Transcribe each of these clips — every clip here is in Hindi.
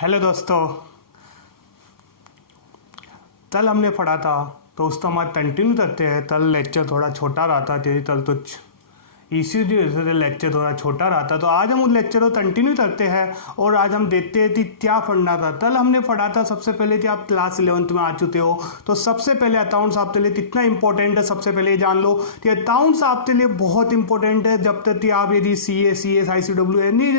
हेलो दोस्तों, कल हमने पढ़ा था दोस्तों, हमारा कंटिन्यू करते हैं। कल लेक्चर थोड़ा छोटा रहा था, तेरी कल तो इसी वजह से लेक्चर थोड़ा छोटा रहा था, तो आज हम उस लेक्चर को कंटिन्यू करते हैं और आज हम देखते हैं कि क्या पढ़ना था। कल हमने पढ़ा था सबसे पहले कि आप क्लास 11th में आ चुके हो, तो सबसे पहले अकाउंट्स आपके लिए कितना इंपॉर्टेंट है सबसे पहले जान लो कि अकाउंट्स आपके लिए बहुत इंपॉर्टेंट है। जब तक कि आप यदि CA, CS, ICW any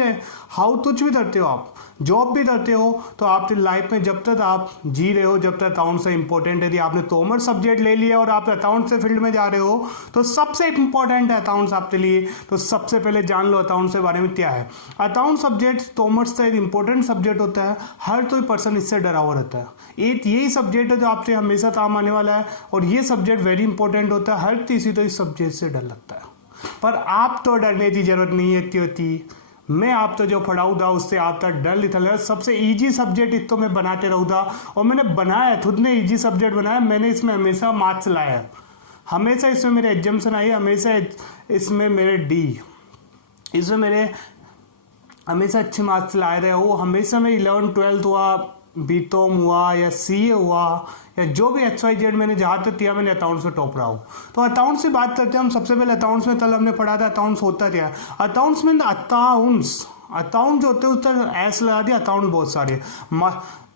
how कुछ भी करते हो, आप जॉब भी करते हो, तो आपकी लाइफ में जब तक आप जी रहे हो जब तक अकाउंट से इंपॉर्टेंट है। यदि आपने कॉमर्स सब्जेक्ट ले लिया और आप अकाउंट से फील्ड में जा रहे हो तो सबसे इंपॉर्टेंट है अकाउंट्स आपके लिए। तो सबसे पहले जान लो अकाउंट के बारे में क्या है। अकाउंट सब्जेक्ट कॉमर्स का एक इंपॉर्टेंट सब्जेक्ट होता है, हर कोई पर्सन इससे डरा हुआ रहता है। एक यही सब्जेक्ट है जो आपसे हमेशा काम आने वाला है और ये सब्जेक्ट वेरी इंपॉर्टेंट होता है। हर किसी तो इस सब्जेक्ट से डर लगता है, पर आप तो डरने की जरूरत नहीं है होती। मैं आप तो जो पढ़ाऊँगा उससे आपका डर निकल। सबसे इजी सब्जेक्ट इसको मैं बनाते रहूँगा और मैंने बनाया खुद ने इजी सब्जेक्ट बनाया। मैंने इसमें हमेशा मार्क्स लाया है, हमेशा इसमें मेरे एग्जाम्सन आई, हमेशा इसमें मेरे इसमें मेरे हमेशा अच्छे मार्क्स लाए रहे हो। हमेशा मैं 11th 12th हुआ, बीकॉम हुआ या CA हुआ या जो भी XYZ मैंने जहाँ तक किया, मैंने अकाउंट्स में टॉप रहा हूँ। तो अकाउंट्स से बात करते हैं हम। सबसे पहले अकाउंट्स में कल हमने पढ़ा था अकाउंट्स होता क्या है। अकाउंट्स में अकाउंट जो होते हैं उसका एस लगा दिया, अकाउंट बहुत सारे।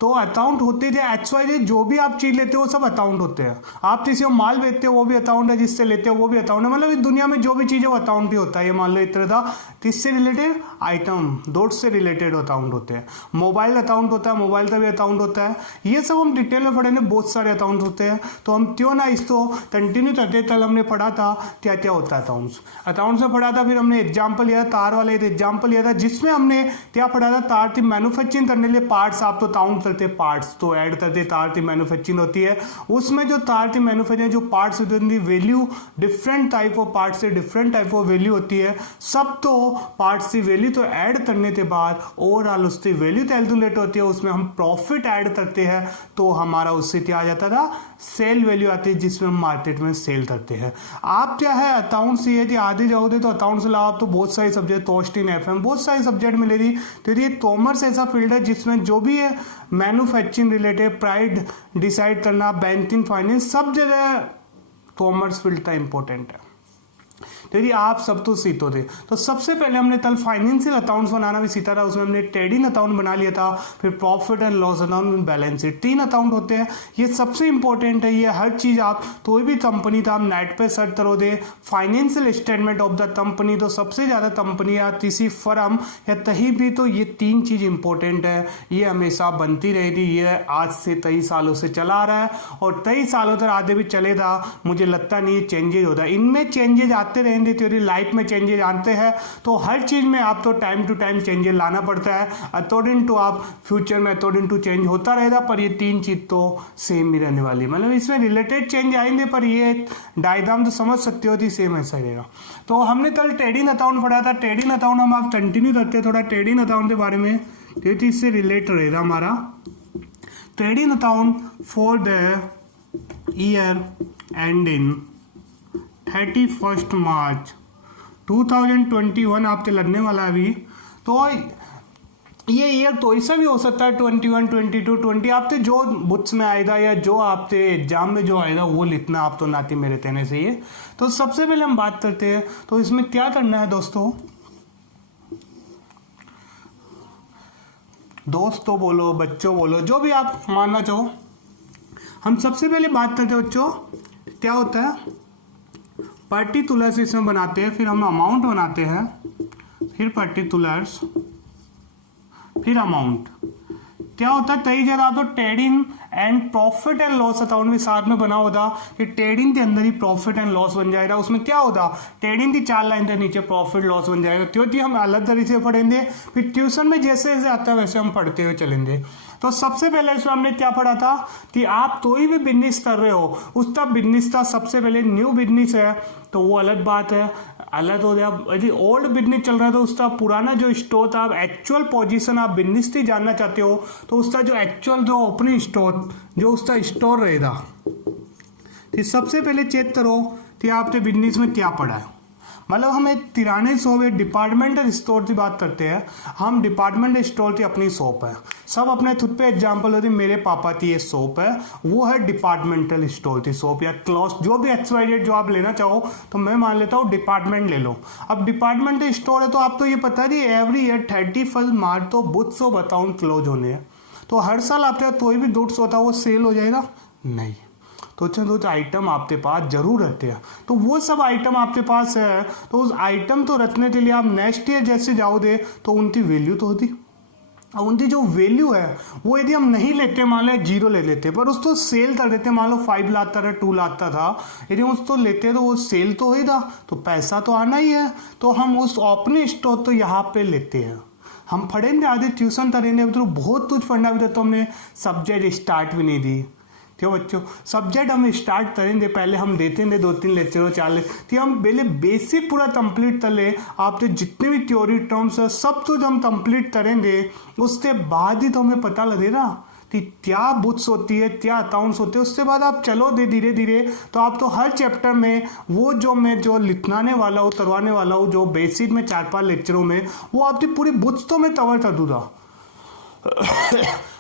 तो अकाउंट होते थे XYZ, जो भी आप चीज़ लेते हो वो सब अकाउंट होते हैं। आप किसी को माल बेचते हो वो भी अकाउंट है, जिससे लेते हो वो भी अकाउंट है। मतलब इस दुनिया में जो भी चीज़ है वो अकाउंट भी होता है। ये मान लो इतना था, किससे रिलेटेड, आइटम डोट्स से रिलेटेड अकाउंट होते हैं। मोबाइल अकाउंट होता है, मोबाइल का भी अकाउंट होता है। ये सब हम डिटेल में पढ़ेंगे, बहुत सारे अकाउंट होते हैं। तो हम क्यों ना इसको कंटिन्यू करते। कल हमने पढ़ा था क्या क्या होता है अकाउंट्स में पढ़ा था। फिर हमने एग्जाम्पल लिया था, तार वाला एग्जाम्पल लिया था, जिसमें हमने क्या पढ़ा था, तार की मैन्युफैक्चरिंग करने के लिए पार्ट्स आप तो काउंट करते पार्ट्स तो ऐड करते, तार की मैन्युफैक्चरिंग होती है। उसमें जो तार की मैन्युफैक्चरिंग जो पार्ट्स होती है, value different type of parts से डिफरेंट टाइप ऑफ वैल्यू होती है। सब तो पार्ट्स की वैल्यू तो ऐड करने के बाद ओवरऑल उसकी वैल्यू कैलकुलेट होती है, उसमें हम प्रॉफिट ऐड करते हैं तो हमारा उससे क्या आ जाता था, सेल वैल्यू आती है, जिसमें हम मार्केट में सेल करते हैं। आप क्या है अकाउंट से यदि आगे जाओगे तो अकाउंट से अलावा आप तो बहुत सारे सब्जेक्ट, कॉस्टिंग, FM बहुत सारे सब्जेक्ट मिलेगी। तो ये कॉमर्स ऐसा फील्ड है जिसमें जो भी है मैन्युफैक्चरिंग रिलेटेड, प्राइस डिसाइड करना, बैंकिंग, फाइनेंस, सब जगह कॉमर्स फील्ड का इंपॉर्टेंट है। तो यदि आप सब तो सीखो थे, तो सबसे पहले हमने कल फाइनेंशियल अकाउंट्स बनाना भी सीखा था। उसमें हमने ट्रेडिंग अकाउंट बना लिया था, फिर profit and loss account, balance sheet, 3 account होते हैं। ये सबसे इंपॉर्टेंट है। ये हर चीज़ आप कोई भी कंपनी था, आप नेट पे सर्च करोगे financial statement of the company, तो सबसे ज़्यादा कंपनी या किसी फर्म या कहीं भी, तो ये 3 चीज़ इंपॉर्टेंट है। ये हमेशा बनती रहेगी। ये आज से 23 सालों से चला आ रहा है और 23 सालों तक आगे भी चलेगा। मुझे लगता नहीं चेंजेज होता, इनमें चेंजेज आते रहेंगे। तेरी लाइफ में चेंजेज आते हैं, तो हर चीज़ में आप तो टाइम टू टाइम चेंजेस लाना पड़ता है। अकॉर्डिंग टू आप फ्यूचर में अकॉर्डिंग टू चेंज होता रहेगा, पर ये 3 चीज़ तो सेम ही रहने वाली, मतलब इसमें रिलेटेड चेंज आएंगे, पर ये डायग्राम तो समझ सकते हो, सेम ऐसा रहेगा। तो हमने कल ट्रेडिंग अकाउंट पढ़ा था। ट्रेडिंग अकाउंट हम आप कंटिन्यू करते हैं थोड़ा ट्रेडिंग अकाउंट के बारे में, ये चीज़ से रिलेट रहेगा हमारा। Trading account for the year ending 31 मार्च 2021 आपके लगने वाला है अभी। तो ये ईयर तो ऐसा भी हो सकता है 21, 22, 20 आपके जो बुक्स में आएगा या जो आपके एग्जाम में जो आएगा वो लिखना आप तो नाती मेरे कहने से ये। तो सबसे पहले हम बात करते हैं, तो इसमें क्या करना है दोस्तों, दोस्तों बोलो, बच्चों बोलो, जो भी आप मानना चाहो। हम सबसे पहले बात करते हैं बच्चों, क्या होता है पर्टिकुलर्स इसमें बनाते हैं, फिर हम अमाउंट बनाते हैं, फिर पर्टिकुलर्स, फिर अमाउंट। क्या होता है कई जगह तो trading and profit and loss account भी साथ में बना होता कि ट्रेडिंग के अंदर ही प्रॉफिट एंड लॉस बन जाएगा। उसमें क्या होता, ट्रेडिंग की 4 लाइन के नीचे प्रॉफिट लॉस बन जाएगा। क्योंकि हम अलग तरीके से पढ़ेंगे, फिर ट्यूशन में जैसे जैसे आता है वैसे हम पढ़ते हुए चलेंगे। तो सबसे पहले इसमें हमने क्या पढ़ा था कि आप कोई भी बिजनेस कर रहे हो, उसका बिजनेस का सबसे पहले न्यू बिजनेस है तो वो अलग बात है, अलग हो गया। यदि ओल्ड बिजनेस चल रहा है तो उसका पुराना जो स्टोर था, आप एक्चुअल पोजीशन आप बिजनेस की जानना चाहते हो तो उसका जो एक्चुअल जो ओपनिंग स्टोर जो उसका स्टोर रहेगा। तो सबसे पहले चेक करो कि आपने बिजनेस में क्या पढ़ा है। मतलब हम एक किराने शॉप एक डिपार्टमेंटल स्टोर की बात करते हैं, हम डिपार्टमेंटल स्टोर की अपनी शॉप है, सब अपने खुद पे एग्जाम्पल होती है, मेरे पापा की ये शॉप है, वो है डिपार्टमेंटल स्टोर की शॉप या क्लॉथ जो भी XYZ जो आप लेना चाहो, तो मैं मान लेता हूँ डिपार्टमेंट ले लो। अब डिपार्टमेंटल स्टोर है तो आप तो ये पता है एवरी ईयर 31 मार्च तो बुक्स ऑफ अकाउंट क्लोज होने हैं, तो हर साल आपके पास कोई भी गुड्स होता है वो सेल हो जाएगा नहीं, तो कुछ आइटम आपके पास जरूर रहते हैं, तो वो सब आइटम आपके पास है, तो उस आइटम तो रखने के लिए आप नेक्स्ट ईयर जैसे जाओगे तो उनकी वैल्यू तो होती, और उनकी जो वैल्यू है वो यदि हम नहीं लेते मान लो 0 ले लेते, पर उसको सेल कर देते, मान लो 5 लाख का 2 लाख का था, यदि उसको लेते तो वो सेल तो ही था, तो पैसा तो आना ही है, तो हम उस अपने स्टॉक तो यहाँ पे लेते हैं। हम पढ़ेंगे आधे ट्यूशन करेंगे तो बहुत कुछ पढ़ना भी था, तो हमने सब्जेक्ट स्टार्ट भी नहीं दी, ठीक है बच्चों। सब्जेक्ट हम स्टार्ट करेंगे, पहले हम देते थे 2-3 लेक्चर 4 लेक्चर, हम पहले बेसिक पूरा कंप्लीट कर ले, आपके जितने भी थ्योरी टर्म्स है सब कुछ हम कंप्लीट करेंगे, उसके बाद ही तो हमें पता लगेगा कि क्या बुक्स होती है, क्या अकाउंट्स होते हैं, उसके बाद आप चलो दे धीरे धीरे, तो आप तो हर चैप्टर में वो जो मैं जो लिखवाने वाला हूँ करवाने वाला हूँ जो बेसिक में 4-5 लेक्चरों में, वो आपकी पूरी बुक्स तो मैं कवर कर दूंगा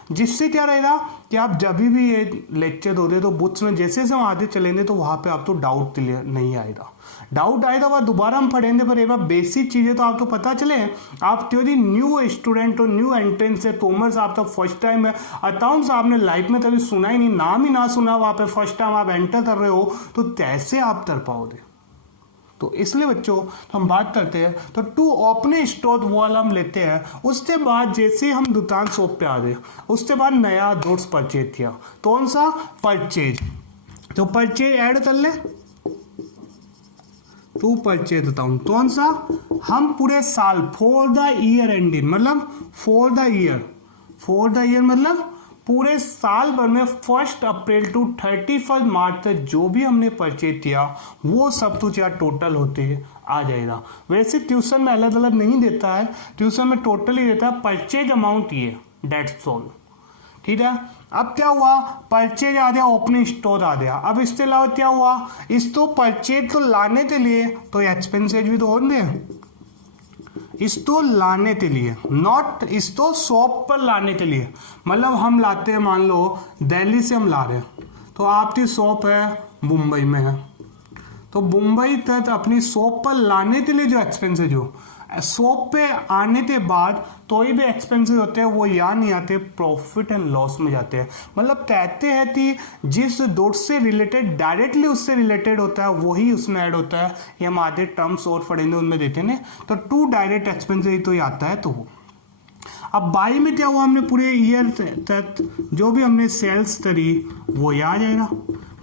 जिससे क्या रहेगा कि आप जब भी ये लेक्चर दोगे तो बुक्स में जैसे जैसे हम आगे चलेंगे तो वहाँ पे आपको डाउट क्लियर नहीं आएगा, डाउट आएगा वह दोबारा हम पढ़ेंगे, पर एक बार बेसिक चीज़ें तो आपको पता चले। आप यदि न्यू स्टूडेंट हो, न्यू एंट्रेंस है, कॉमर्स आपका फर्स्ट टाइम है, अकाउंट्स आपने लाइफ में कभी सुना ही नहीं, नाम ही ना सुना, वहाँ पे फर्स्ट टाइम आप एंटर कर रहे हो, तो कैसे आप कर पाओगे। तो इसलिए बच्चों तो हम बात करते हैं, तो टू अपने स्टोर वाला हम लेते हैं, उसके बाद जैसे हम दुकान शॉप पे आ गए, उसके बाद नया दोस्त परचेज किया, कौन सा परचेज, तो परचेज ऐड कर ले, टू परचेज अकाउंट कौन सा, हम पूरे साल फॉर द ईयर एंडिंग, मतलब फॉर द ईयर मतलब पूरे साल भर में 1 अप्रैल टू 31 मार्च तक जो भी हमने परचेज किया वो सब कुछ यार टोटल होते आ जाएगा। वैसे ट्यूशन में अलग अलग नहीं देता है, ट्यूशन में टोटल ही देता है, परचेज अमाउंट ये, डेट्स ऑल, ठीक है। अब क्या हुआ, परचेज आ गया, ओपनिंग स्टोर आ गया, अब इसके अलावा क्या हुआ, इसको परचेज तो लाने के लिए तो एक्सपेंसेज भी तो होंगे, इसको लाने के लिए, नॉट इसको शॉप पर लाने के लिए, मतलब हम लाते हैं, मान लो दिल्ली से हम ला रहे हैं, तो आपकी शॉप है मुंबई में है, तो मुंबई तक अपनी शॉप पर लाने के लिए जो एक्सपेंसेज हो, शॉप पे आने के बाद तो ही भी एक्सपेंसेस होते हैं वो यहाँ नहीं आते, प्रॉफिट एंड लॉस में जाते हैं। मतलब कहते हैं कि जिस दोस्त से रिलेटेड डायरेक्टली उससे रिलेटेड होता है वही उसमें ऐड होता है, ये हम आधे टर्म्स और पढ़ेंगे उनमें देते हैं, तो टू डायरेक्ट एक्सपेंसेस तो ही आता है। तो वो अब बाई में क्या हुआ, हमने पूरे ईयर तक जो भी हमने सेल्स करी वो यहाँ आ जाएगा,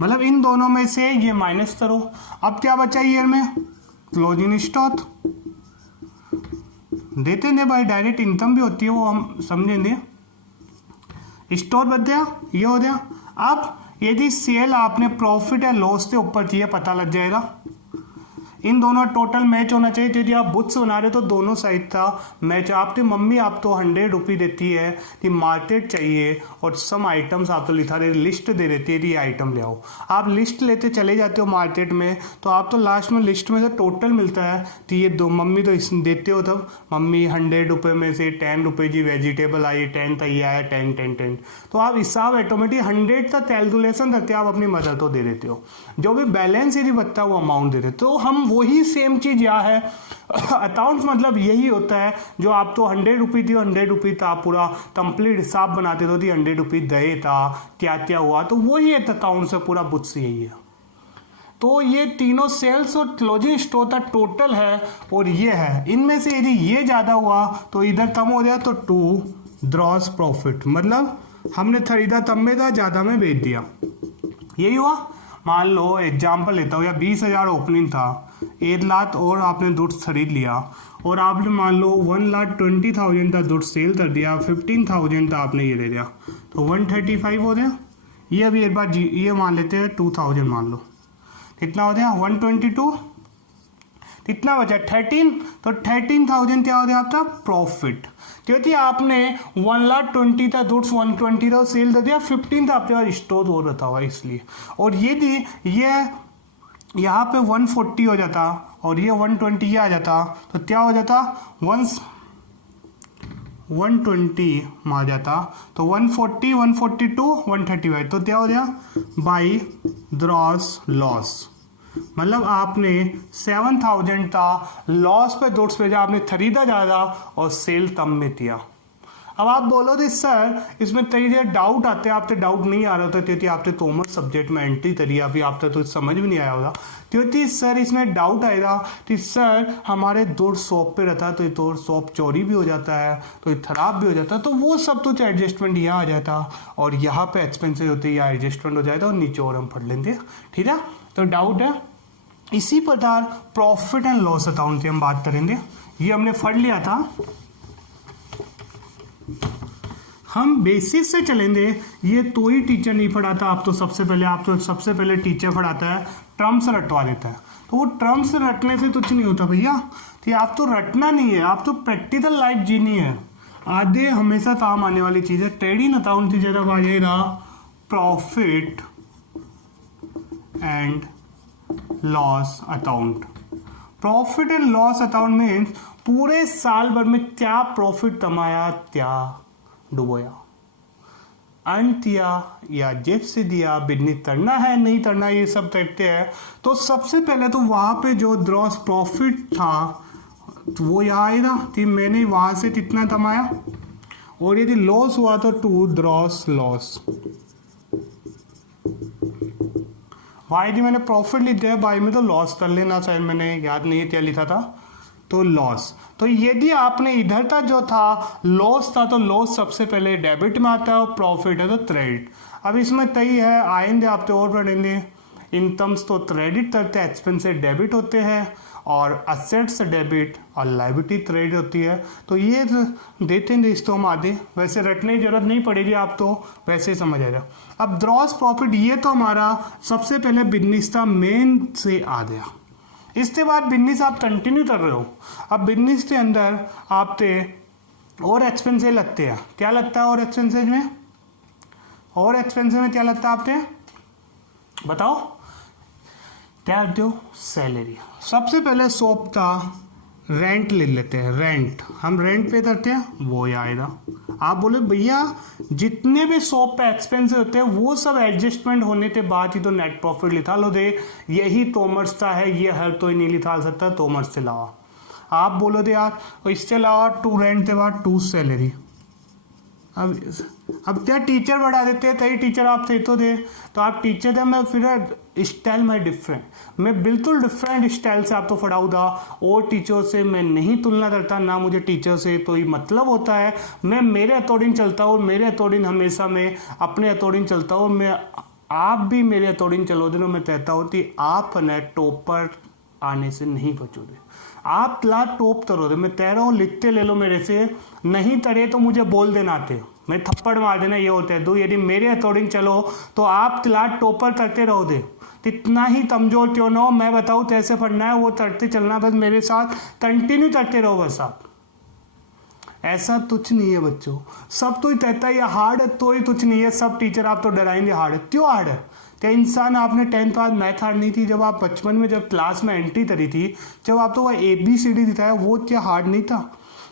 मतलब इन दोनों में से ये माइनस करो। अब क्या बचा ईयर में, क्लोजिंग स्टॉक देते हैं भाई, डायरेक्ट इनकम भी होती है वो हम समझेंगे, स्टोर बच गया, ये हो गया। अब यदि सेल आपने प्रॉफिट या लॉस से ऊपर किया पता लग जाएगा, इन दोनों टोटल मैच होना चाहिए। यदि आप बुक्स बना रहे तो दोनों साइड का मैच, आपकी मम्मी आप तो 100 रुपये देती है कि मार्केट चाहिए और सम आइटम्स आप तो लिखा रहे लिस्ट दे देती है कि ये आइटम ले आओ, आप लिस्ट लेते चले जाते हो मार्केट में, तो आप तो लास्ट में लिस्ट में से टोटल मिलता है कि ये दो, मम्मी तो इस देते हो तब मम्मी 100 रुपये में से 10 रुपये की वेजिटेबल आई, 10 का ये आया, 10, तो आप हिसाब ऑटोमेटिक 100 का कैलकुलेशन करके आप अपनी मदर को दे देते हो, जो भी बैलेंस यदि बचता है वो अमाउंट दे देते हो। हम वही सेम चीज यहाँ है, अकाउंट्स मतलब यही होता है, जो आप तो 100 रुपये थी, 100 रुपये था, पूरा कंप्लीट हिसाब बनाते तो 100 रुपये गए था, क्या क्या हुआ, तो वही है अकाउंट्स है, पूरा बुक्स यही है। तो ये तीनों सेल्स और क्लोजिंग स्टोर का टोटल है और ये है, इनमें से यदि ये ज़्यादा हुआ तो इधर कम हो गया, तो टू ग्रॉस प्रॉफिट, मतलब हमने खरीदा तब में था, ज़्यादा में बेच दिया, यही हुआ। मान लो एग्जाम्पल लेता हूँ, या 20,000 ओपनिंग था, 1 लाख और आपने दूध खरीद लिया, और आपने मान लो 1,20,000 का दूध सेल कर दिया, 15,000 का आपने ये दे दिया, तो 135 हो गया। ये अभी एक बार ये मान लेते हैं 2,000 मान लो, कितना हो गया 122, कितना बचा 13, तो 13,000 क्या हो गया आपका प्रॉफिट, क्योंकि आपने 1,20,000 था दूध 120 था सेल कर दिया, 15 था आपके पास स्टोर हो रहा था इसलिए। और ये यहाँ पे 140 हो जाता और ये 120 ये आ जाता, तो क्या हो जाता 120 मार जाता, तो 140 142 135, तो क्या हो गया बाई ग्रॉस लॉस। मतलब आपने 7000 था लॉस पे गुड्स भेजा, आपने खरीदा ज़्यादा और सेल कम में किया। अब आप बोलो थे सर इसमें कई जगह डाउट आते हैं, आपसे डाउट नहीं आ रहा था क्योंकि आपने कॉमर्स सब्जेक्ट में एंट्री करी, अभी आप तक तो समझ भी नहीं आया होगा, क्योंकि सर इसमें डाउट आएगा कि सर हमारे दो शॉप पे रहता है तो ये तो शॉप चोरी भी हो जाता है, तो ये खराब भी हो जाता है, तो वो सब तो एडजस्टमेंट यहाँ आ जाता और यहाँ पे एक्सपेंसिव होते हैं, यहाँ एडजस्टमेंट हो जाता और नीचे और हम पढ़ लेंगे। ठीक है, तो डाउट है। इसी प्रकार प्रॉफिट एंड लॉस अकाउंट की हम बात करेंगे, ये हमने पढ़ लिया था। हम बेसिस से चलेंगे, ये तो ही टीचर नहीं पढ़ाता, आप तो सबसे पहले टीचर पढ़ाता है टर्म्स रटवा देता है, तो वो टर्म्स रटने से कुछ नहीं होता भैया, तो आप तो रटना नहीं है, आप तो प्रैक्टिकल लाइफ जीनी है। आधे हमेशा काम आने वाली चीज़ है। ट्रेडिंग अकाउंट की जगह आ जाएगा profit and loss account. Profit and loss account means पूरे साल भर में क्या प्रॉफिट कमाया, क्या डुबोया, अंत या जेब से दिया, बिजनेस करना है नहीं करना, ये सब करते हैं। तो सबसे पहले तो वहां पे जो ग्रॉस प्रॉफिट था तो वो यहाँ आएगा कि मैंने वहां से कितना कमाया, और यदि लॉस हुआ तो टू ग्रॉस लॉस। वाई दी मैंने प्रॉफिट लिख दिया, बाई में तो लॉस कर लेना, शायद मैंने याद नहीं क्या लिखा था, तो लॉस। तो यदि आपने इधर का जो था लॉस था तो लॉस सबसे पहले डेबिट में आता है और प्रॉफिट है तो क्रेडिट। अब इसमें तय है, आएंगे आप तो और पढ़ेंगे, इनकम्स तो क्रेडिट करते हैं, एक्सपेंसेस डेबिट होते हैं, और असेट्स डेबिट और लायबिलिटी क्रेडिट होती है। तो ये देते हैं इसको हम आधे, वैसे रटने की जरूरत नहीं पड़ेगी, आप तो वैसे ही समझ आएगा। अब ग्रॉस प्रॉफिट ये तो हमारा सबसे पहले बिजनेस का मेन से आ गया, इसके बाद बिजनेस आप कंटिन्यू कर रहे हो। अब बिजनेस के अंदर आपके और एक्सपेंसेस लगते हैं, क्या लगता है और एक्सपेंसेस में, और एक्सपेंसेस में क्या लगता है आपके बताओ, क्या करते हो, सैलरी। सबसे पहले शॉप का रेंट ले लेते हैं, रेंट हम रेंट पे करते हैं, वो ही आएगा। आप बोले भैया जितने भी शॉप पे एक्सपेंसिव होते हैं वो सब एडजस्टमेंट होने के बाद ही तो नेट प्रॉफिट लिखा लो दे, यही कॉमर्स का है, ये हर तो ही नहीं लिखा सकता कॉमर्स से अलावा। आप बोलो दे यार तो इसके अलावा टू रेंट के बाद टू सैलरी। अब क्या टीचर बढ़ा देते हैं, कई टीचर आप थे तो दे, तो आप टीचर थे, मैं फिर स्टाइल में डिफरेंट, मैं बिल्कुल डिफरेंट स्टाइल से आपको पढ़ाऊंगा, और टीचर से मैं नहीं तुलना करता, ना मुझे टीचर से तो ये मतलब होता है, मैं मेरे अकॉर्डिंग चलता हूँ, मेरे अकॉर्डिंग हमेशा मैं अपने अकॉर्डिंग चलता हूँ, मैं आप भी मेरे अकॉर्डिंग चलोगे तो मैं कहता हूँ कि आप न टॉपर आने से नहीं बचोगे, आप क्लास टॉप करोगे। मैं कह रहा हूँ लिखते ले लो मेरे से, नहीं तरे तो मुझे बोल देना आते, मैं थप्पड़ मार देना, ये होता है। तो यदि मेरे अकॉर्डिंग चलो तो आप क्लास टॉपर करते रहोगे, इतना ही कमजोर क्यों ना हो, मैं बताऊँ कैसे पढ़ना है वो करते चलना, बस मेरे साथ कंटिन्यू करते रहो बस आप। ऐसा कुछ नहीं है बच्चों, सब तो ही कहता है ये हार्ड है, तो ही कुछ नहीं है, सब टीचर आप तो डराएंगे हार्ड है, क्यों हार्ड है, क्या इंसान आपने 10th बाद मैथ हार्ड नहीं थी, जब आप बचपन में जब क्लास में एंट्री करी थी, जब आप तो वह ABCD दिखाया वो क्या हार्ड नहीं था,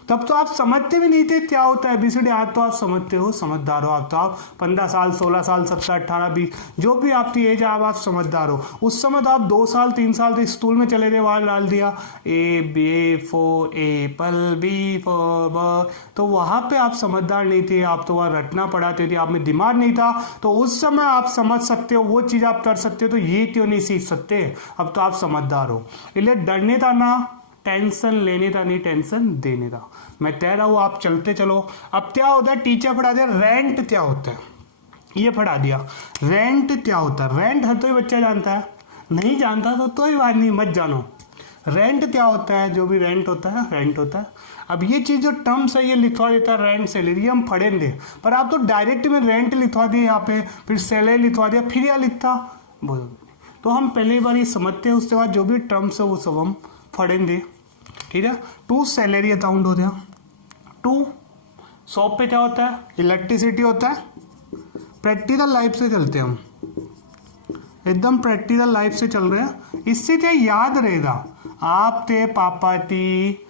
तब तो आप समझते भी नहीं थे क्या होता है ABCD, आज तो आप समझते हो, समझदार हो आप, तो आप 15 साल 16 साल 17 18 20 जो भी आपकी एज है आप समझदार हो। उस समय तो आप 2 साल 3 साल तो स्कूल में चले गए, वहाँ डाल दिया A for Apple, B for boy, तो वहाँ पे आप समझदार नहीं थे, आप तो वहाँ रटना पड़ाते थे, आप में दिमाग नहीं था, तो उस समय आप समझ सकते हो, वो चीज़ आप कर सकते हो, तो ये क्यों नहीं सीख सकते, अब तो आप समझदार हो। इसलिए डरने का ना, टेंशन लेने का नहीं, टेंशन देने का। मैं कह रहा हूँ आप चलते चलो। अब क्या होता है, टीचर पढ़ा दिया रेंट क्या होता है, ये पढ़ा दिया रेंट क्या होता है, रेंट हर कोई बच्चा जानता है, नहीं जानता तो कोई बात नहीं, मत जानो। रेंट क्या होता है, जो भी रेंट होता है रेंट होता है। अब ये चीज़ जो टर्म्स है ये लिखवा देता है, रेंट सैलरी हम पढ़ेंगे, पर आप तो डायरेक्ट में रेंट लिखवा दिए यहाँ पे, फिर सैलरी लिखवा दिया, फिर या लिखता बोलो, तो हम पहली बार ये समझते हैं, उसके बाद जो भी टर्म्स है वो सब हम पढ़ेंगे, ठीक है। टू सैलरी अकाउंट हो गया, टू शॉप पे क्या होता है, इलेक्ट्रिसिटी होता है, प्रैक्टिकल लाइफ से चलते हैं हम, एकदम प्रैक्टिकल लाइफ से चल रहे हैं। इससे क्या याद रहेगा, आप थे पापा ती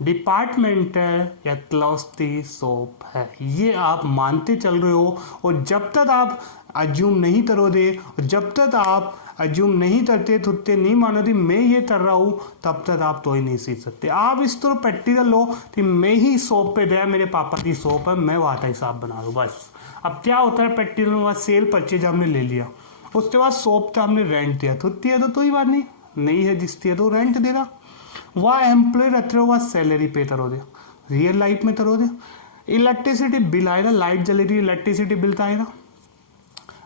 डिपार्टमेंटल या क्लॉस्टी सोप है, ये आप मानते चल रहे हो। और जब तक आप अज्यूम नहीं करोगे, जब तक आप अज्यूम नहीं करते, तुत्ते नहीं मानोगे मैं ये कर रहा हूँ, तब तक आप तो ही नहीं सीख सकते। आप इस तरह प्रैक्टिकल लो कि मैं ही शॉप पे गया, मेरे पापा की शॉप है, मैं वहाँ का हिसाब बना रहा हूँ बस। अब क्या होता है प्रैक्टिकल में, सेल परचेज हमने ले लिया, उसके बाद शॉप का हमने रेंट दिया, तुत्ती है तो ही बात नहीं है, जिसती है तो रेंट देना। वह एम्प्लॉय रहते हो, वह सैलरी पे करोगे, रियल लाइफ में करोगे। इलेक्ट्रिसिटी बिल आएगा, लाइट जलेगी, इलेक्ट्रिसिटी बिल तो आएगा।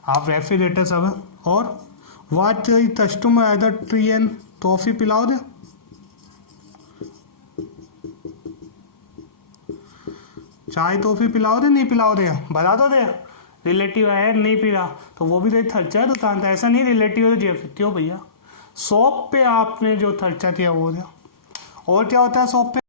आप रेफ्रिजरेटर सब है। और वाट कस्टमर आएगा टी एंड टॉफी पिलाओ दे, चाय टॉफी पिलाओ दे, नहीं पिलाओ दे, बता दो दे। रिलेटिव है नहीं पी रहा तो वो भी तो एक खर्चा है दुकान का, ऐसा नहीं रिलेटिव है तो जेब से क्यों भैया। शॉप पे आपने जो खर्चा किया वो दिया। और क्या होता है शॉप पे।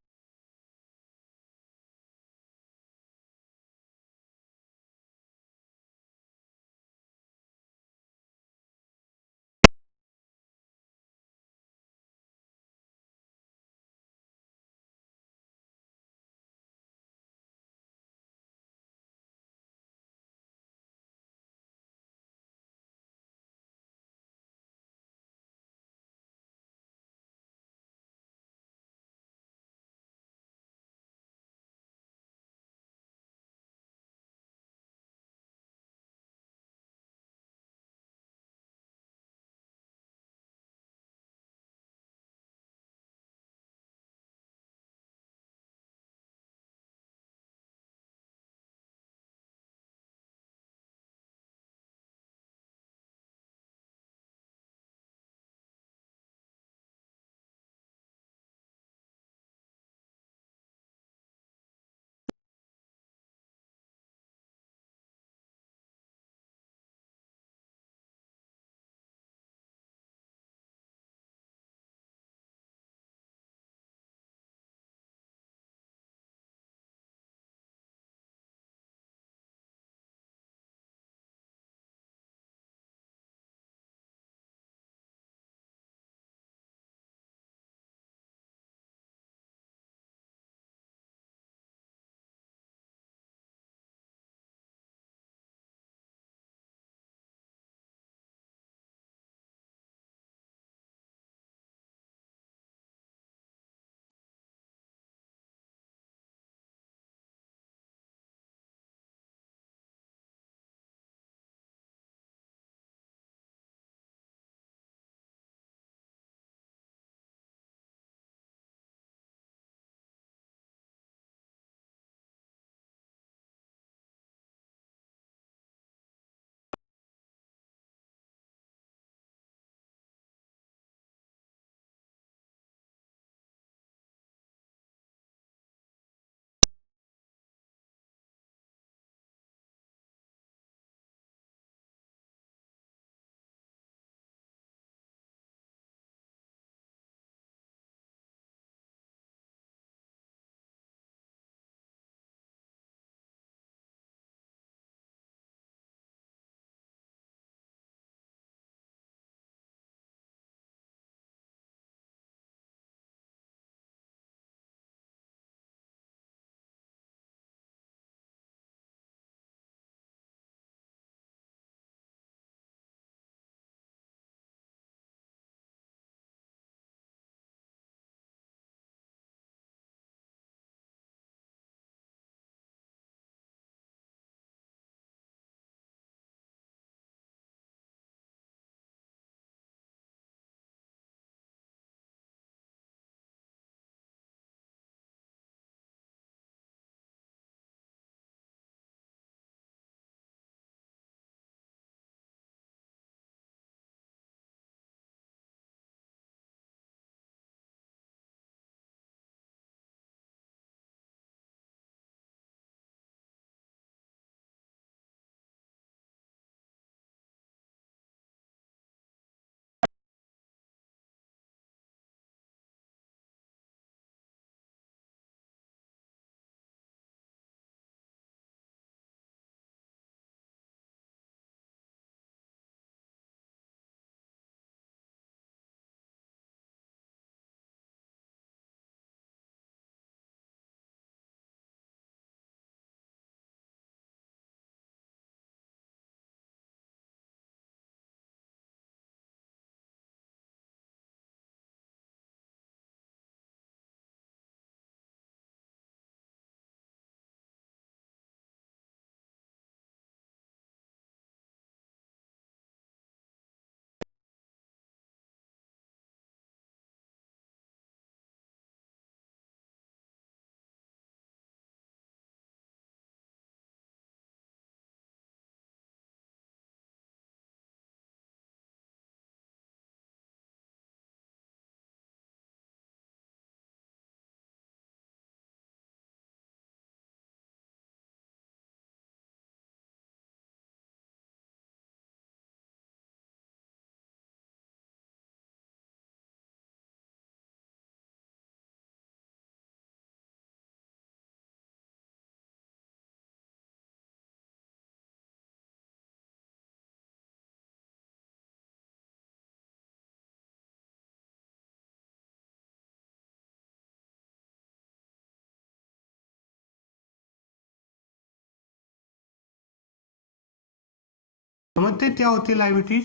समझते क्या होती है लायबिलिटी?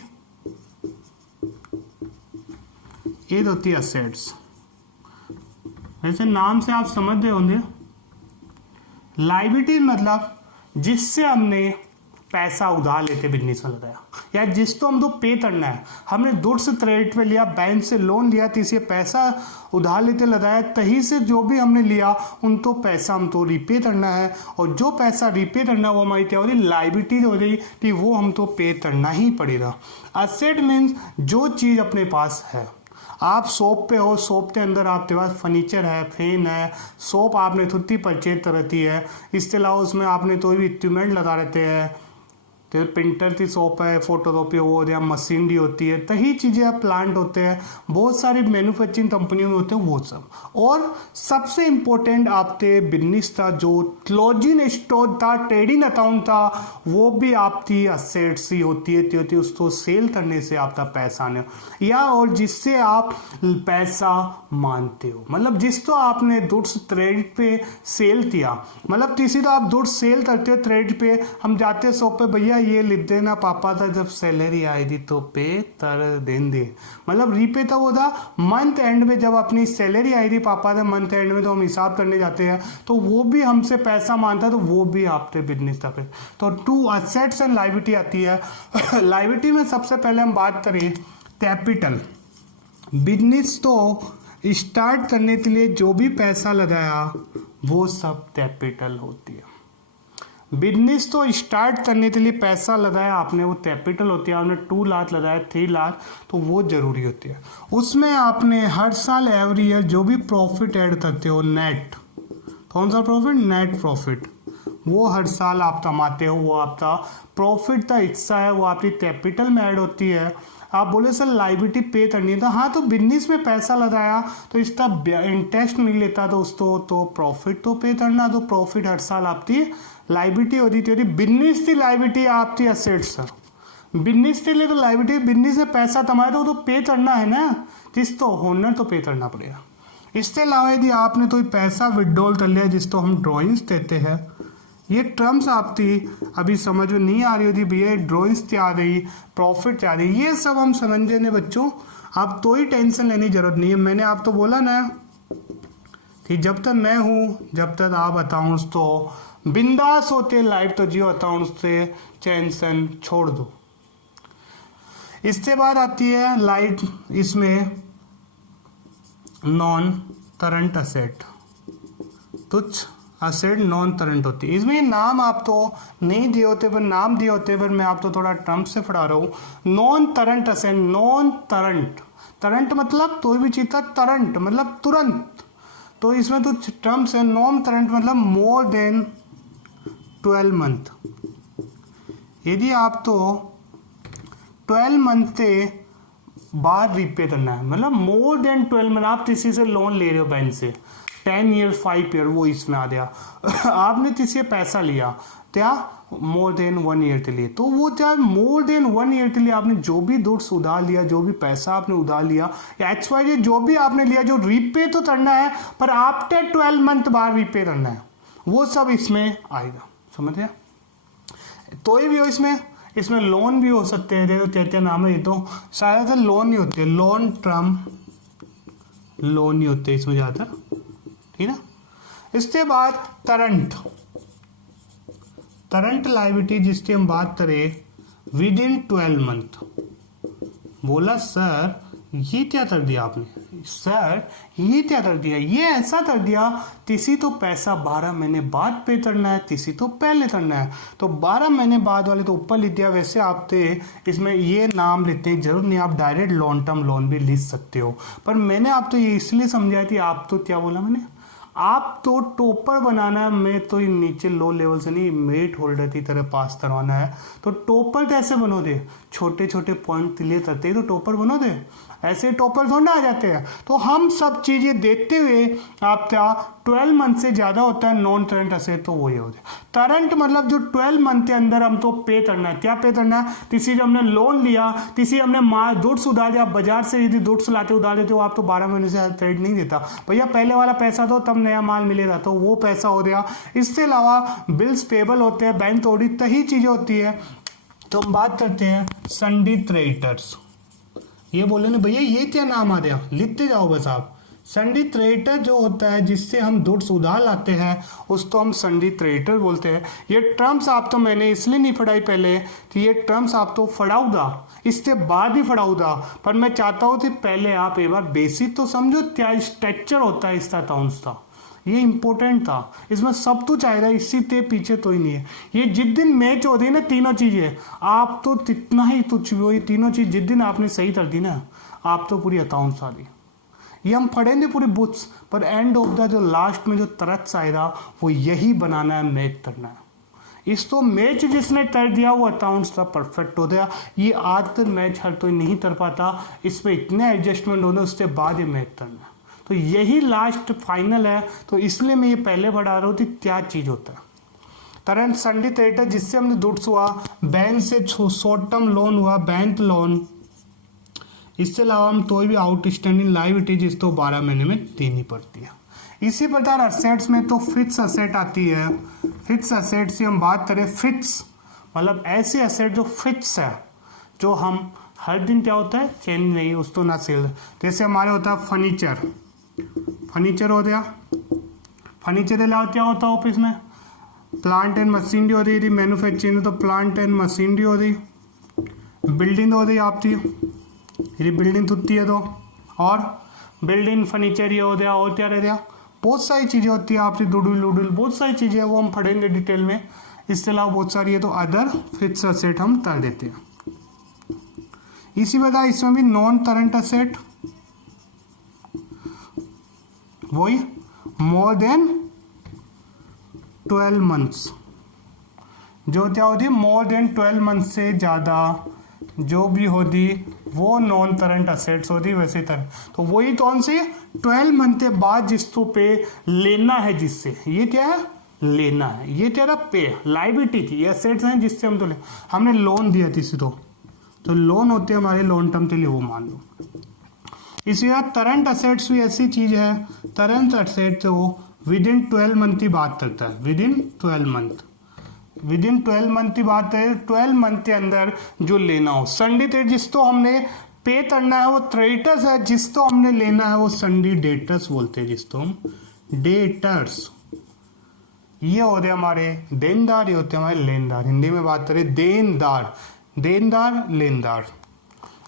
ये होती है असेट्स। वैसे नाम से आप समझ रहे होंगे, लायबिलिटी मतलब जिससे हमने पैसा उधार लेते बिजनेस में लगाया, या जिसको हम तो पे करना है, हमने दूर से क्रेडिट पे लिया, बैंक से लोन लिया, तो इसे पैसा उधार लेते लगाया, तही से जो भी हमने लिया उन तो पैसा हम तो रीपे करना है, और जो पैसा रीपे करना है वो हमारी क्या हो रही, लायबिलिटी हो रही कि वो हम तो पे करना ही पड़ेगा। असेट मीन्स जो चीज़ अपने पास है। आप शॉप पे हो, शॉप के अंदर आपके पास फर्नीचर है, फैन है, शॉप आपने थोड़ी परचेज कर रखी है, इसके अलावा उसमें आपने तो भी इक्विपमेंट लगा रहते हैं, तो प्रिंटर की शॉप है, फोटोकॉपी वो या मशीनरी होती है, तही चीज़ें प्लांट होते हैं, बहुत सारी मैन्युफैक्चरिंग कंपनियों में होते हैं वो सब। और सबसे इम्पोर्टेंट आपके बिजनेस था जो क्लोजिंग स्टॉक था, ट्रेडिंग अकाउंट था, वो भी आपकी असेट्स ही होती है, उसको सेल करने से आपका पैसा आने या और जिससे आप पैसा मानते हो, मतलब जिसको आपने गुड्स क्रेडिट पे सेल किया, मतलब किसी तो आप गुड्स सेल करते हो क्रेडिट पे, हम जाते हैं शॉप पे, भैया ये लिख देना पापा था जब सैलरी आएगी तो पे कर दें दे, मतलब रीपे था वो था मंथ एंड में, जब अपनी सैलरी आई थी पापा था मंथ एंड में, तो हम हिसाब करने जाते हैं तो वो भी हमसे पैसा मांगता, तो वो भी आपके बिजनेस था। फिर तो टू असेट्स एंड लायबिलिटी आती है। लायबिलिटी में सबसे पहले हम बात करें कैपिटल। बिजनेस तो स्टार्ट करने के लिए जो भी पैसा लगाया वो सब कैपिटल होती है। बिजनेस तो स्टार्ट करने के लिए पैसा लगाया आपने, वो कैपिटल होती है। आपने 2 लाख लगाया, 3 लाख, तो वो जरूरी होती है। उसमें आपने हर साल एवरी ईयर जो भी प्रॉफिट ऐड करते हो, नेट, कौन सा प्रॉफिट, नेट प्रॉफिट, वो हर साल आप कमाते हो, वो आपका प्रॉफिट का हिस्सा है, वो आपकी कैपिटल में ऐड होती है। आप बोले सर लायबिलिटी पे करनी है, तो हाँ, तो बिजनेस में पैसा लगाया तो इसका इंटरेस्ट नहीं लेता, तो उसको तो प्रॉफिट तो पे करना, तो प्रॉफिट हर साल आपकी लायबिलिटी होती थी। बिजनेस की लायबिलिटी आपकी असेट्स है। बिजनेस के लिए तो लायबिलिटी, बिजनेस में पैसा कमाए तो पे करना है ना, जिस तो होनर तो पे करना पड़ेगा। इसके अलावा यदि आपने तो पैसा विड्रॉल कर लिया, जिसको हम ड्रॉइंग्स देते हैं, ये टर्म्स आपकी अभी समझ में नहीं आ रही होती, भैया ड्रॉइंग्स क्या आ रही, प्रॉफिट क्या आ रही, ये सब हम समझे ने बच्चों, आप तो ही टेंशन लेने की जरूरत नहीं है। मैंने आप तो बोला ना कि जब तक मैं हूँ, जब तक आप अकाउंट्स तो बिंदास होते, लाइफ तो जियो, अकाउंट्स से टेंशन छोड़ दो। इसके बाद आती है लाइट, इसमें नॉन करंट असेट, तुच्छ असेट नॉन करंट होती है। इसमें नाम आप तो नहीं दिए होते, पर नाम दिए होते, पर मैं आप तो थोड़ा टर्म से पढ़ा रहा हूँ। Non current asset, non current, current मतलब कोई भी चीज का करंट मतलब तुरंत, तो इसमें तो टर्म्स है। नॉन करंट मतलब मोर देन 12 मंथ। यदि आप तो 12 मंथ से बाद रीपे करना है, मतलब मोर देन 12 मंथ, आप किसी से लोन ले रहे हो बैंक से 10 ईयर 5 ईयर, वो इसमें आ गया। आपने किसी से पैसा लिया क्या मोर देन 1 ईयर के लिए, तो वो क्या मोर देन 1 ईयर के लिए आपने जो भी गुड्स उधार लिया, जो भी पैसा आपने उधार लिया, या XYZ जो भी आपने लिया, जो रीपे तो करना है, पर आफ्टर 12 मंथ बाद रीपे करना है, वो सब इसमें आएगा। समझे? तो ही भी हो इसमें लोन भी हो सकते हैं। देखो क्या नाम है, ये तो शायद लोन नहीं होते, लॉन्ग टर्म लोन नहीं होते इसमें ज़्यादा, ठीक है। इसके बाद करंट लायबिलिटी जिसकी हम बात करें विद इन 12 मंथ। बोला सर ये क्या कर दिया आपने, सर ये क्या कर दिया, ये ऐसा कर दिया, किसी तो पैसा 12 महीने बाद पे करना है, किसी तो पहले करना है, तो 12 महीने बाद वाले तो ऊपर लिख दिया। वैसे आपके इसमें ये नाम लेते हैं जरूर नहीं, आप डायरेक्ट लॉन्ग टर्म लोन भी लिख सकते हो, पर मैंने आप तो ये इसलिए समझाया थी, आप तो क्या बोला मैंने, आप तो टॉपर बनाना है, मैं तो नीचे लो लेवल से नहीं, मेरिट होल्डर की तरह पास करवाना है। तो टॉपर कैसे बनोगे, छोटे छोटे पॉइंट क्लियर करते ही तो टॉपर बनोगे, ऐसे टॉपर थोड़ा आ जाते हैं। तो हम सब चीजें देखते हुए आपका 12 मंथ से ज्यादा होता है नॉन करंट असेट, तो वही होता है। करंट मतलब जो 12 मंथ के अंदर हम तो पे करना है, क्या पे करना है, किसी से हमने लोन लिया, किसी हमने गुड्स उधार दिया, बाजार से यदि गुड्स लाते उधार देते हो आप, तो 12 महीने से क्रेडिट नहीं देता, भैया पहले वाला पैसा दो तब नया माल मिलेगा, तो वो पैसा हो गया। इसके अलावा बिल्स पेबल होते हैं, बैंक ऑडिट, ही चीजें होती है। तो हम बात करते हैं सन्डी क्रेडिटर्स। ये बोले ना भैया ये क्या नाम आ गया, लिखते जाओ बस आप। सन्डी क्रेडिटर जो होता है जिससे हम गुड्स उधार लाते हैं उसको हम सन्डी क्रेडिटर बोलते हैं। ये टर्म्स आप तो मैंने इसलिए नहीं पढ़ाई पहले कि ये टर्म्स आप तो पढ़ाऊंगा, इसके बाद ही पढ़ाऊंगा, पर मैं चाहता हूँ कि पहले आप एक बार बेसिक तो समझो क्या स्ट्रक्चर होता है इसका अकाउंट्स का। ये इंपॉर्टेंट था, इसमें सब कुछ आएगा, इसी ते पीछे तो ही नहीं है। ये जिस दिन मैच हो रही ना तीनों चीजें, आप तो कितना ही तुच्छ भी हो, ये तीनों चीज जिस दिन आपने सही कर दी ना, आप तो पूरी अकाउंट्स आ गई। ये हम पढ़ेंगे पूरी बुक्स, पर एंड ऑफ द जो लास्ट में जो तरक्स आएगा वो यही बनाना है, मैच करना है। इसको मैच जिसने कर दिया वो अकाउंट्स का परफेक्ट हो गया। ये आज तक मैच हर कोई नहीं कर पाता, इसमें इतने एडजस्टमेंट होने उसके बाद ये मैच करना है। तो यही लास्ट फाइनल है, तो इसलिए मैं ये पहले पढ़ा रहा हूँ कि क्या चीज़ होता है। करंट सन्डी क्रेडिटर जिससे हमने गुड्स हुआ, बैंक से शॉर्ट टर्म लोन हुआ, बैंक लोन। इसके अलावा हम कोई भी आउटस्टैंडिंग लायबिलिटी जिसको 12 महीने में देनी पड़ती है। इसी प्रकार असेट्स में तो फिक्स असेट आती है। फिक्स असेट से हम बात करें, फिक्स मतलब ऐसे असेट जो फिक्स है, जो हम हर दिन क्या होता है चेंज नहीं, उसको ना सेल। जैसे हमारे होता है फर्नीचर, फर्नीचर हो गया। फर्नीचर के अलावा क्या होता है ऑफिस में, प्लांट एंड मशीनरी हो रही थी, मैन्युफैक्चरिंग तो प्लांट एंड मशीनरी हो रही, बिल्डिंग हो रही आपकी, यदि बिल्डिंग टूटती है तो, और बिल्डिंग फर्नीचर ये हो गया, और क्या रह गया, बहुत सारी चीज़ें होती है आपकी, डूडुल लूडुल बहुत सारी चीज़ें, वो हम पढ़ेंगे डिटेल में। इसके अलावा बहुत सारी है, तो अदर फिक्स असेट हम कर देते हैं। इसी वजह इसमें भी नॉन करंट असेट वही मोर देन 12 मंथ्स, जो क्या होती है मोर देन 12 मंथ से ज़्यादा जो भी होती वो नॉन करंट असेट्स होती वैसे तर। तो वही कौन सी 12 मंथ के बाद जिसको पे लेना है, जिससे ये क्या है लेना है, ये तेरा पे लाइबिलिटी थी, ये असेट्स हैं जिससे हम तो हमने लोन दिया किसी तो लोन होते हैं हमारे लॉन्ग टर्म के लिए, वो मान लो। इसी तरह करंट असेट्स भी ऐसी चीज है, करंट असेट्स वो विद इन 12 मंथ की बात करता है, with in 12 month, with in 12 month की बात है, 12 मंथ के अंदर जो लेना हो। सन्डी क्रेडिटर जिसको हमने पे करना है वो क्रेडिटर्स है, जिसको हमने लेना है वो सन्डी डेटर्स बोलते हैं, जिसको हम डेटर्स। ये होते हमारे देनदार, ये होते हमारे लेनदार। हिंदी में बात करें देनदार, देनदार लेनदार।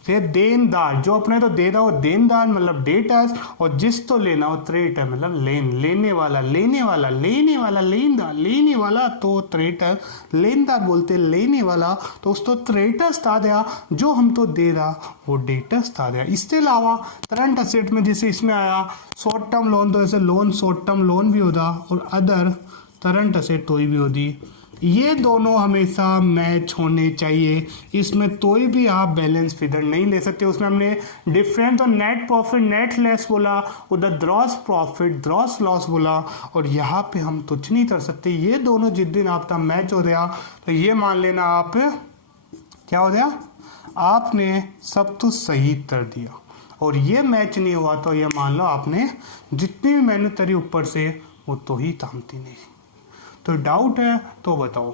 ये देनदार जो अपने तो दे रहा हो देनदार मतलब डेटर्स, और जिस तो लेना हो क्रेडिटर मतलब लेने वाला, लेने वाला लेनदार, लेने वाला तो क्रेडिटर, लेनदार बोलते लेने वाला, तो उसको क्रेडिटर्स था दिया, जो हम तो दे रहा वो डेटर्स था दिया। इसके अलावा करंट असेट में जैसे इसमें आया शॉर्ट टर्म लोन, तो ऐसे लोन शॉर्ट टर्म लोन भी होता, और अदर करंट असेट कोई भी होती। ये दोनों हमेशा मैच होने चाहिए, इसमें कोई भी आप बैलेंस फिगर नहीं ले सकते। उसमें हमने डिफरेंस और नेट प्रॉफिट नेट लेस बोला, उधर ग्रॉस प्रॉफिट ग्रॉस लॉस बोला, और यहाँ पे हम कुछ नहीं कर सकते। ये दोनों जिस दिन आपका मैच हो गया तो ये मान लेना आप क्या हो गया, आपने सब कुछ सही कर दिया। और ये मैच नहीं हुआ तो ये मान लो आपने जितनी भी मेहनत करी ऊपर से वो तो ही कामती नहीं। तो डाउट है तो बताओ।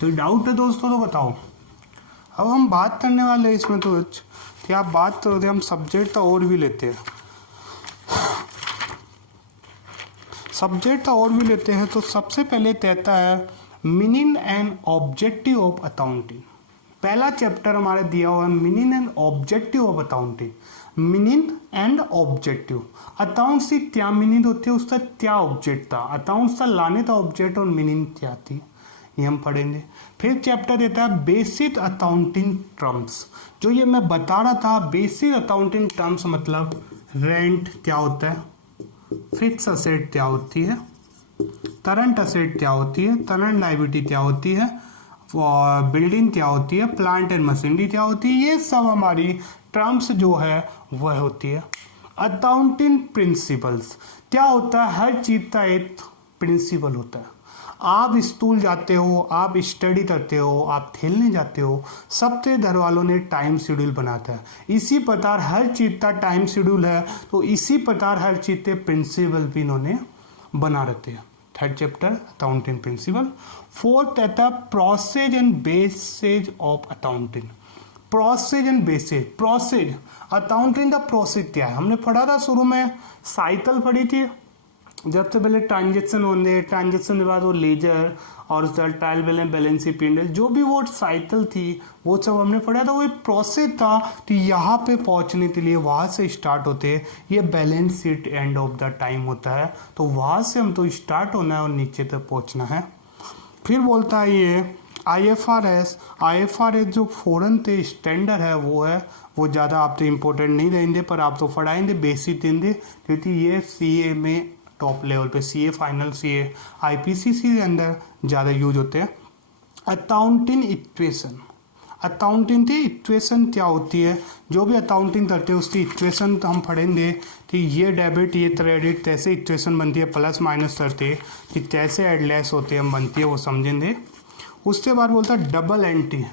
तो डाउट है दोस्तों तो बताओ। अब हम बात करने वाले हैं इसमें, तो क्या आप बात करोगे, हम सब्जेक्ट तो और भी लेते हैं, सब्जेक्ट और भी लेते हैं। तो सबसे पहले कहता है meaning and objective of accounting. पहला चैप्टर हमारे दिया हुआ है meaning and objective of accounting. Meaning and objective, accounts की क्या मीनिंग होती है, उसका क्या ऑब्जेक्ट था, अकाउंट्स का लाने का ऑब्जेक्ट और मीनिंग क्या थी, ये हम पढ़ेंगे। फिर चैप्टर देता है बेसिक अकाउंटिंग टर्म्स। जो ये मैं बता रहा था, बेसिक अकाउंटिंग टर्म्स मतलब रेंट क्या होता है, फिक्स असेट क्या होती है, करंट असेट क्या होती है, करंट लायबिलिटी क्या होती है, बिल्डिंग क्या होती है, प्लांट एंड मशीनरी क्या होती है, ये सब हमारी टर्म्स जो है वह होती है। अकाउंटिंग प्रिंसिपल्स क्या होता है, हर चीज का एक प्रिंसिपल होता है। आप स्कूल जाते हो, आप स्टडी करते हो, आप खेलने जाते हो, सबके घर वालों ने टाइम शेड्यूल बनाता है। इसी प्रकार हर चीज़ का टाइम शेड्यूल है, तो इसी प्रकार हर चीज़ के प्रिंसिपल भी इन्होंने बना रखे हैं। Third chapter accounting principle. Fourth आता process and bases of accounting. Process and bases, process accounting का प्रोसेस क्या है, हमने पढ़ा था शुरू में, साइकिल पढ़ी थी। जब से पहले ट्रांजेक्शन होंगे, ट्रांजेक्शन के बाद वो लेजर और ट्रायल बैलेंस शीट P&L, जो भी वो साइकिल थी वो सब हमने पढ़ा था। वो एक प्रोसेस था कि यहाँ पे पहुँचने के लिए वहाँ से स्टार्ट होते हैं, ये balance sheet end of the time होता है, तो वहाँ से हम तो स्टार्ट होना है और नीचे तक पहुँचना है। फिर बोलता है ये IFRS जो फॉरेन के स्टैंडर्ड है वो ज़्यादा आप तो इम्पोर्टेंट नहीं रहेंगे, पर आप तो पढ़ाएंगे, बेसिक देंगे, क्योंकि ये CA में टॉप लेवल पे, CA फाइनल, CA IPCC के अंदर ज़्यादा यूज होते हैं। अकाउंटिंग इक्वेशन, अकाउंटिंग की इक्वेशन क्या होती है, जो भी अकाउंटिंग करते हैं उसकी इक्वेशन हम पढ़ेंगे कि ये डेबिट ये क्रेडिट कैसे इक्वेशन बनती है, प्लस माइनस करते कि कैसे एड लेस होते हैं, हम बनती है, वो समझेंगे। उसके बाद बोलता है डबल एंट्री।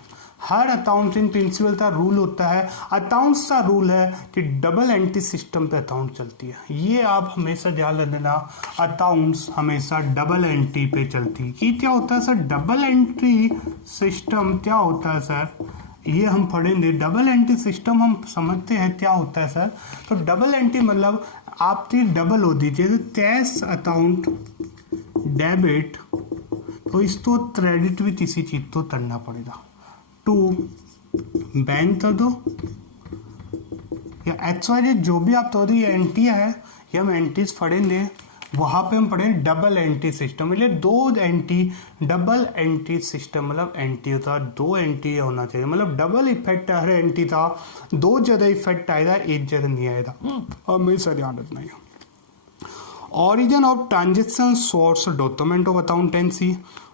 हर अकाउंटिंग प्रिंसिपल का रूल होता है, अकाउंट्स का रूल है कि डबल एंट्री सिस्टम पे अकाउंट चलती है। ये आप हमेशा ध्यान रख देना, अकाउंट्स हमेशा डबल एंट्री पे चलती है। कि क्या होता है सर डबल एंट्री सिस्टम, क्या होता है सर, ये हम पढ़ेंगे। डबल एंट्री सिस्टम हम समझते हैं क्या होता है सर। तो डबल एंट्री मतलब आपकी डबल होती है, कैश अकाउंट डेबिट, तो इसको क्रेडिट भी किसी चीज़ को करना पड़ेगा। टू बैंक कर दो या XYZ जो भी आप तो एंट्री है, ये हम एंट्रीज पढ़ेंगे, वहाँ पे हम पढ़ेंगे डबल एंट्री सिस्टम। मतलब दो एंट्री, डबल एंट्री सिस्टम मतलब एंट्री होता है, दो एंट्री होना चाहिए, मतलब डबल इफेक्ट हर एंट्री था, दो जगह इफेक्ट आएगा, एक जगह नहीं आएगा, हमेशा ध्यान रखना है। Origin of transaction source document of accountancy,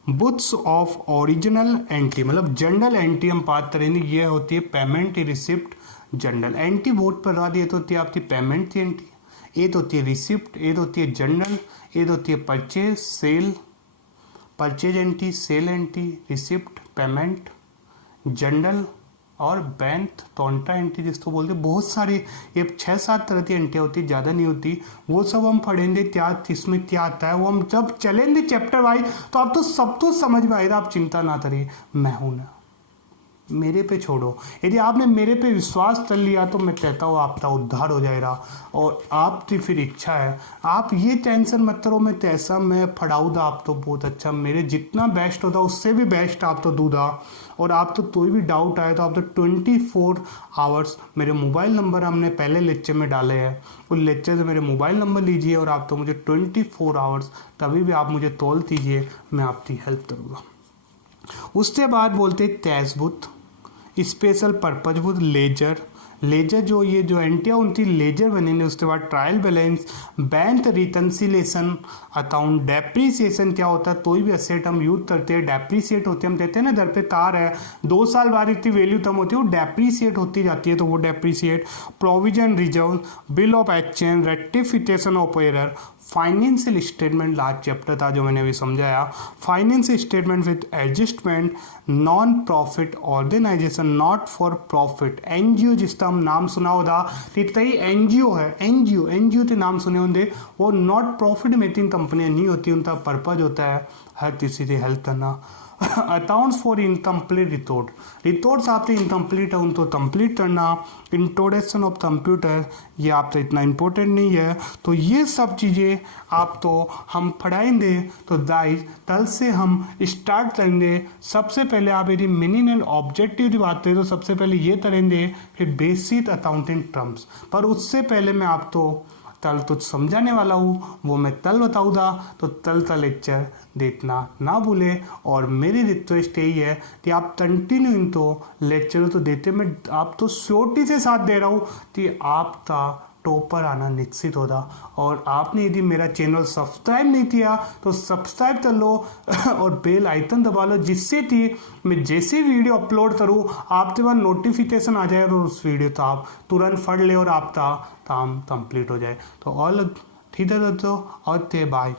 books of original entry मतलब जनरल एंट्री हम बात करेंगे, ये होती है payment receipt general entry. Board पर रहा दिए तो होती है आपकी पेमेंट की एंट्री, एक होती है रिसिप्ट, एक होती है जनरल, एक होती है purchase sale, purchase entry, sale entry, receipt, payment, journal और बैंक कॉन्ट्रा एंट्री जिसको बोलते हैं। बहुत सारी ये 6-7 तरह की एंट्री होती है, ज़्यादा नहीं होती, वो सब हम पढ़ेंगे। क्या इसमें क्या आता है वो हम जब चलेंगे चैप्टर वाइज, तो आप तो सब तो समझ में आएगा, आप चिंता ना करिए, मैं हूँ ना, मेरे पे छोड़ो। यदि आपने मेरे पे विश्वास कर लिया तो मैं कहता हूँ आपका उद्धार हो जाएगा, और आपकी फिर इच्छा है, आप ये टेंशन मत करो, मैं कैसा मैं पढ़ाऊँगा आप तो बहुत अच्छा, मेरे जितना बेस्ट होता उससे भी बेस्ट आप तो दूंगा। और आप तो कोई भी डाउट आए तो आप तो 24 आवर्स, मेरे मोबाइल नंबर हमने पहले लेक्चर में डाले हैं, उस लेक्चर से मेरे मोबाइल नंबर लीजिए और आप तो मुझे 24 आवर्स कभी भी आप मुझे कॉल कीजिए, मैं आपकी हेल्प करूँगा। उसके बाद बोलते cash book, special purpose book, ledger, ledger जो ये जो एंट्रियाँ उनकी लेजर बनेंगे। उसके बाद trial balance, bank reconciliation account, depreciation क्या होता है, कोई भी असेट हम यूज करते हैं डेप्रीसिएट होते हैं, हम कहते हैं ना घर पे कार है 2 साल बाद इतनी वैल्यू कम होती है, वो डेप्रीसिएट होती जाती है, तो वो depreciate. Provision reserve, bill of exchange, rectification of error, financial statement last chapter था जो मैंने अभी समझाया, financial statement with adjustment, non profit organisation, not for profit, NGO जिसका हम नाम सुना होगा, कितना ही NGO है, NGO के नाम सुने होंगे, वो नॉट प्रॉफिट मेकिंग कंपनियां नहीं होती, उनका पर्पज होता है हर किसी की हेल्प करना। Accounts for incomplete report, reports आपके इनकम्प्लीट है उनको कंप्लीट करना। इंट्रोडक्शन ऑफ कंप्यूटर, ये आपसे इतना इम्पोर्टेंट नहीं है, तो ये सब चीज़ें आप तो हम पढ़ाएंगे। तो गाइस कल से हम स्टार्ट करेंगे। सबसे पहले आप यदि मीनिंग एंड ऑब्जेक्टिव की बात करें तो सबसे पहले ये करेंगे, फिर बेसिक अकाउंटिंग टर्म्स, पर उससे पहले मैं आप तो कल तो समझाने वाला हूँ, वो मैं कल बताऊँगा, तो कल का लेक्चर देखना ना भूले। और मेरी रिक्वेस्ट यही है कि आप कंटिन्यू इन तो लेक्चर तो देते, मैं आप तो श्योरिटी से साथ दे रहा हूँ कि आपका टॉपर आना निश्चित होगा। और आपने यदि मेरा चैनल सब्सक्राइब नहीं किया तो सब्सक्राइब कर लो और बेल आइकन दबा लो, जिससे कि मैं जैसे वीडियो अपलोड करूँ आपके पास नोटिफिकेशन आ जाए और उस वीडियो तो आप तुरंत पढ़ ले और आपका काम कंप्लीट हो जाए। तो ऑल ठीक है दोस्तों, और बाय।